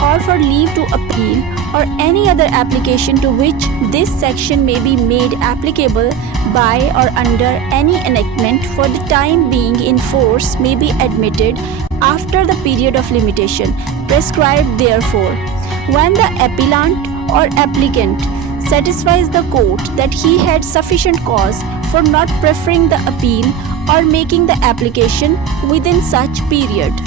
or for leave to appeal or any other application to which this section may be made applicable by or under any enactment for the time being in force may be admitted after the period of limitation prescribed therefore, when the appellant or applicant satisfies the court that he had sufficient cause for not preferring the appeal or making the application within such period.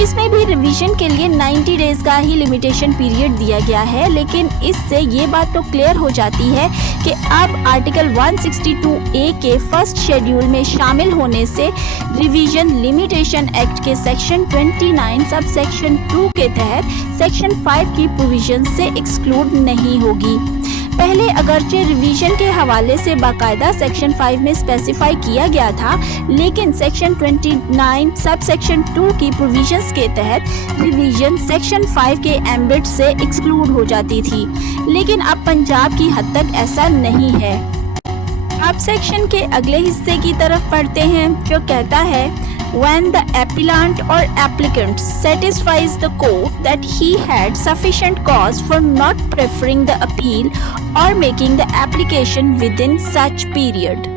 اس میں بھی revision کے لیے 90 days کا ہی limitation period دیا گیا ہے، لیکن اس سے یہ بات تو کلیئر ہو جاتی ہے کہ اب آرٹیکل 162A کے فرسٹ شیڈیول میں شامل ہونے سے ریویژن لمیٹیشن ایکٹ کے سیکشن 29 سب سیکشن 2 کے تحت سیکشن 5 کی پروویژن سے ایکسکلوڈ نہیں ہوگی۔ پہلے اگرچہ ریویژن کے حوالے سے باقاعدہ سیکشن 5 میں اسپیسیفائی کیا گیا تھا، لیکن سیکشن 29 سب سیکشن 2 کی پروویژنز کے تحت ریویژن سیکشن 5 کے ایمبٹ سے ایکسکلوڈ ہو جاتی تھی، لیکن اب پنجاب کی حد تک ایسا نہیں ہے۔ اب سیکشن کے اگلے حصے کی طرف پڑھتے ہیں جو کہتا ہے when the appellant or applicant satisfies the court that he had sufficient cause for not preferring the appeal or making the application within such period۔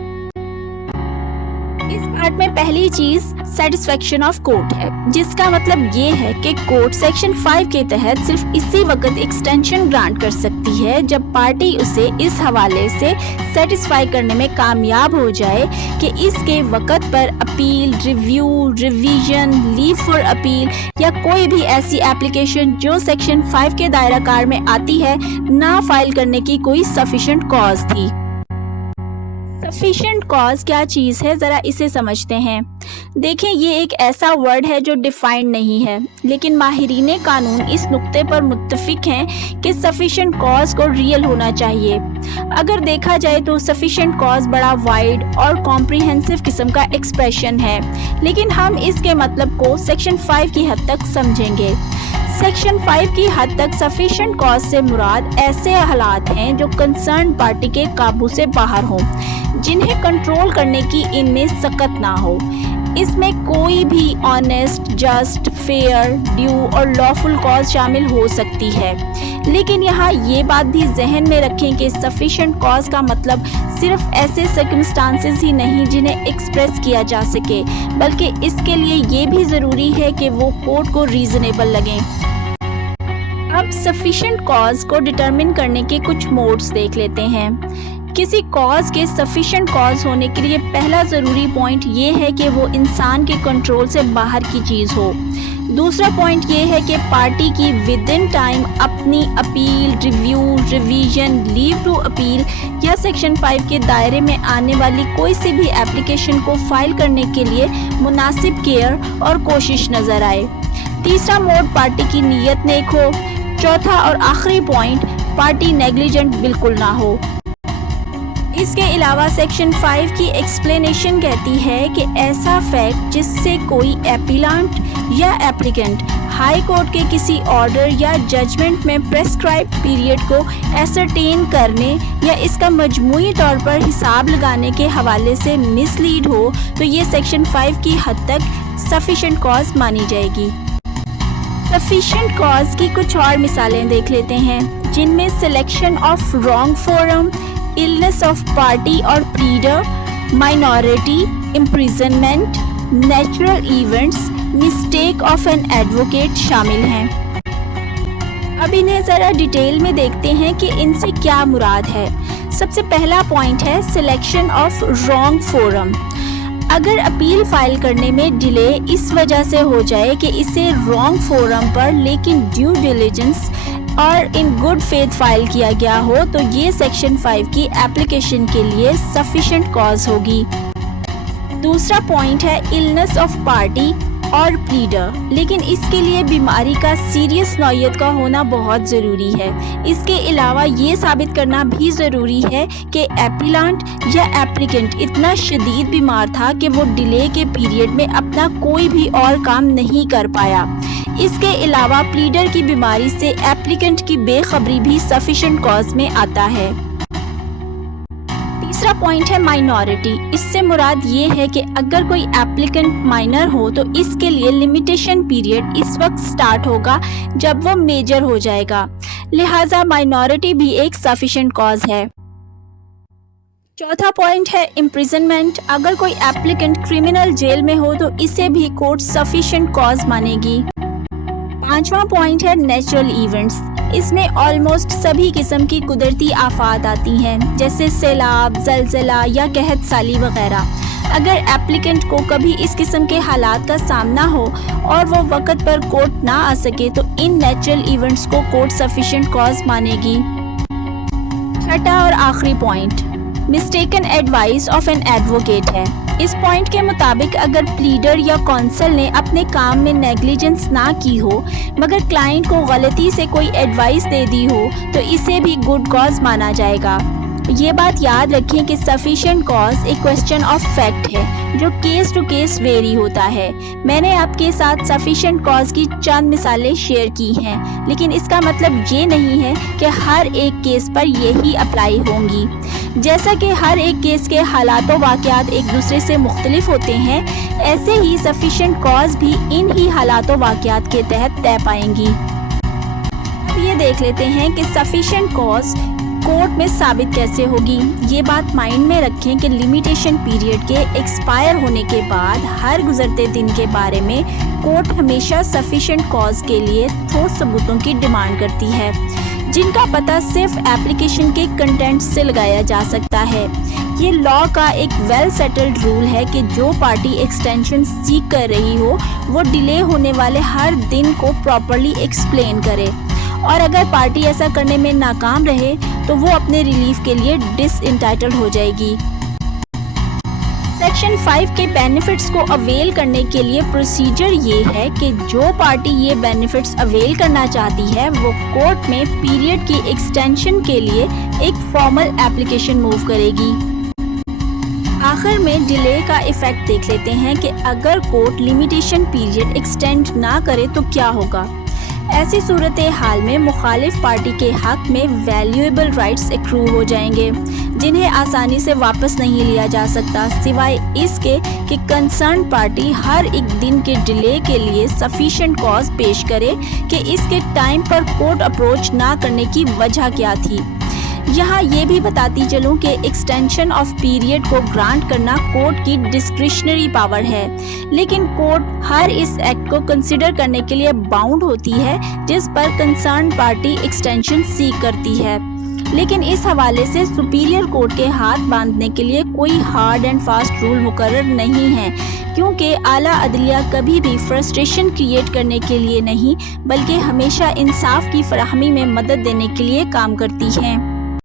Us part میں پہلی چیز سیٹسفیکشن آف کورٹ ہے، جس کا مطلب یہ ہے کہ کورٹ سیکشن 5 کے تحت صرف اسی وقت ایکسٹینشن گرانٹ کر سکتی ہے جب پارٹی اسے اس حوالے سے سیٹسفائی کرنے میں کامیاب ہو جائے کہ اس کے وقت پر appeal, review, revision, leave for appeal یا کوئی بھی ایسی اپلیکیشن جو سیکشن 5 کے دائرہ کار میں آتی ہے نہ فائل کرنے کی کوئی سفیشینٹ کاز تھی۔ سفیشینٹ کاز کیا چیز ہے، ذرا اسے سمجھتے ہیں۔ دیکھیں، یہ ایک ایسا ورڈ ہے جو ڈیفائنڈ نہیں ہے، لیکن ماہرین قانون اس نقطے پر متفق ہیں کہ سفیشینٹ کاز کو ریئل ہونا چاہیے۔ اگر دیکھا جائے تو سفیشینٹ کاز بڑا وائڈ اور کمپریہنسو قسم کا ایکسپریشن ہے، لیکن ہم اس کے مطلب کو سیکشن 5 کی حد تک سمجھیں گے۔ سیکشن 5 کی حد تک سفیشینٹ کاز سے مراد ایسے حالات ہیں جو کنسرن پارٹی کے قابو سے باہر ہوں، جنہیں کنٹرول کرنے کی ان میں سکت نہ ہو۔ اس میں کوئی بھی آنیسٹ، جسٹ، فیئر، ڈیو اور لافل کاز شامل ہو سکتی ہے، لیکن یہاں یہ بات بھی ذہن میں رکھیں کہ سفیشینٹ کاز کا مطلب صرف ایسے سرکمسٹانسز ہی نہیں جنہیں ایکسپریس کیا جا سکے، بلکہ اس کے لیے یہ بھی ضروری ہے کہ وہ کورٹ کو ریزنیبل لگیں۔ اب سفیشینٹ کاز کو ڈٹرمن کرنے کے کچھ موڈز دیکھ لیتے ہیں۔ کسی کاز کے سفیشینٹ کاز ہونے کے لیے پہلا ضروری پوائنٹ یہ ہے کہ وہ انسان کے کنٹرول سے باہر کی چیز ہو۔ دوسرا پوائنٹ یہ ہے کہ پارٹی کی ود ان ٹائم اپنی appeal, review, revision, leave to appeal یا سیکشن 5 کے دائرے میں آنے والی کوئی سی بھی اپلیکیشن کو فائل کرنے کے لیے مناسب کیئر اور کوشش نظر آئے۔ تیسرا موڈ پارٹی کی نیت نیک ہو۔ چوتھا اور آخری پوائنٹ پارٹی نیگلیجنٹ بالکل نہ ہو۔ اس کے علاوہ سیکشن 5 کی ایکسپلینیشن کہتی ہے کہ ایسا فیکٹ جس سے کوئی اپیلانٹ یا اپلیکنٹ ہائی کورٹ کے کسی آرڈر یا ججمنٹ میں پریسکرائب پیریڈ کو ایسرٹین کرنے یا اس کا مجموعی طور پر حساب لگانے کے حوالے سے مس لیڈ ہو تو یہ سیکشن 5 کی حد تک سفیشینٹ کاز مانی جائے گی۔ سفیشینٹ کاز کی کچھ اور مثالیں دیکھ لیتے ہیں، جن میں selection of wrong forum, illness of party or pleader, minority, imprisonment, natural events, mistake of an advocate شامل ہیں۔ اب انہیں ذرا ڈیٹیل میں دیکھتے ہیں کہ ان سے کیا مراد ہے۔ سب سے پہلا پوائنٹ ہے سلیکشن آف رانگ فورم۔ اگر اپیل فائل کرنے میں ڈیلے اس وجہ سے ہو جائے کہ اسے رانگ فورم پر لیکن ڈیو ڈیلیجنس اور ان گڈ فیتھ فائل کیا گیا ہو تو یہ سیکشن 5 کی اپلیکیشن کے لیے سفیشینٹ کاز ہوگی۔ دوسرا پوائنٹ ہے النس آف پارٹی اور پلیڈر، لیکن اس کے لیے بیماری کا سیریس نوعیت کا ہونا بہت ضروری ہے۔ اس کے علاوہ یہ ثابت کرنا بھی ضروری ہے کہ اپیلانٹ یا اپلیکنٹ اتنا شدید بیمار تھا کہ وہ ڈیلے کے پیریڈ میں اپنا کوئی بھی اور کام نہیں کر پایا۔ اس کے علاوہ پلیڈر کی بیماری سے اپلیکنٹ کی بے خبری بھی سفیشینٹ کاز میں آتا ہے۔ تیسرا پوائنٹ ہے مائنورٹی۔ اس سے مراد یہ ہے کہ اگر کوئی اپلیکنٹ مائنر ہو تو اس کے لیے لمیٹیشن پیریڈ اس وقت سٹارٹ ہوگا جب وہ میجر ہو جائے گا، لہٰذا مائنورٹی بھی ایک سفیشینٹ کاز ہے۔ چوتھا پوائنٹ ہے امپریزنمنٹ۔ اگر کوئی اپلیکنٹ کرمنل جیل میں ہو تو اسے بھی کورٹ سفیشینٹ کاز مانے گی۔ پانچواں پوائنٹ ہے نیچرل ایونٹس۔ اس میں آلموسٹ سبھی قسم کی قدرتی آفات آتی ہیں، جیسے سیلاب، زلزلہ یا قحط سالی وغیرہ۔ اگر ایپلیکنٹ کو کبھی اس قسم کے حالات کا سامنا ہو اور وہ وقت پر کورٹ نہ آ سکے تو ان نیچرل ایونٹس کو کورٹ سفیشینٹ کاز مانے گی۔ چھٹا اور آخری point mistaken advice of an advocate ہے۔ اس پوائنٹ کے مطابق اگر پلیڈر یا کونسل نے اپنے کام میں نیگلیجنس نہ کی ہو مگر کلائنٹ کو غلطی سے کوئی ایڈوائس دے دی ہو تو اسے بھی گڈ کاز مانا جائے گا۔ یہ بات یاد رکھیں کہ سفیشینٹ کاز ایک کوسچن آف فیکٹ ہے جو کیس ٹو کیس ویری ہوتا ہے۔ میں نے آپ کے ساتھ سفیشینٹ کاز کی چند مثالیں شیئر کی ہیں، لیکن اس کا مطلب یہ نہیں ہے کہ ہر ایک کیس پر یہی اپلائی ہوں گی۔ جیسا کہ ہر ایک کیس کے حالات و واقعات ایک دوسرے سے مختلف ہوتے ہیں، ایسے ہی سفیشینٹ کاز بھی ان ہی حالات و واقعات کے تحت طے پائیں گی۔ اب یہ دیکھ لیتے ہیں کہ سفیشینٹ کاز کورٹ میں ثابت کیسے ہوگی۔ یہ بات مائنڈ میں رکھیں کہ لیمیٹیشن پیریڈ کے ایکسپائر ہونے کے بعد ہر گزرتے دن کے بارے میں کورٹ ہمیشہ سفیشینٹ کاز کے لیے ٹھوس ثبوتوں کی ڈیمانڈ کرتی ہے، جن کا پتہ صرف ایپلیکیشن کے کنٹینٹ سے لگایا جا سکتا ہے۔ یہ لا کا ایک ویل سیٹلڈ رول ہے کہ جو پارٹی ایکسٹینشن سیک کر رہی ہو وہ ڈیلے ہونے والے ہر دن کو پراپرلی ایکسپلین کرے، اور اگر پارٹی ایسا کرنے میں ناکام رہے تو وہ اپنے ریلیف کے لیے ڈس انٹائٹلڈ ہو جائے گی۔ سیکشن 5 کے بینیفٹس کو اویل کرنے کے لیے پروسیجر یہ ہے کہ جو پارٹی یہ بینیفٹس اویل کرنا چاہتی ہے وہ کورٹ میں پیریڈ کی ایکسٹینشن کے لیے ایک فارمل ایپلیکیشن موو کرے گی۔ آخر میں ڈیلے کا ایفیکٹ دیکھ لیتے ہیں کہ اگر کورٹ لیمیٹیشن پیریڈ ایکسٹینڈ نہ کرے تو کیا ہوگا۔ ایسی صورتحال میں مخالف پارٹی کے حق میں ویلیویبل رائٹس ایکرو ہو جائیں گے، جنہیں آسانی سے واپس نہیں لیا جا سکتا، سوائے اس کے کہ کنسرن پارٹی ہر ایک دن کے ڈیلے کے لیے سفیشینٹ کاز پیش کرے کہ اس کے ٹائم پر کورٹ اپروچ نہ کرنے کی وجہ کیا تھی۔ یہاں یہ بھی بتاتی چلوں کہ ایکسٹینشن آف پیریڈ کو گرانٹ کرنا کورٹ کی ڈسکریشنری پاور ہے، لیکن کورٹ ہر اس ایکٹ کو کنسیڈر کرنے کے لیے باؤنڈ ہوتی ہے جس پر کنسرن پارٹی ایکسٹینشن سیک کرتی ہے۔ لیکن اس حوالے سے سپیریئر کورٹ کے ہاتھ باندھنے کے لیے کوئی ہارڈ اینڈ فاسٹ رول مقرر نہیں ہے، کیونکہ اعلیٰ عدلیہ کبھی بھی فرسٹریشن کریٹ کرنے کے لیے نہیں بلکہ ہمیشہ انصاف کی فراہمی میں مدد دینے کے لیے کام کرتی ہے۔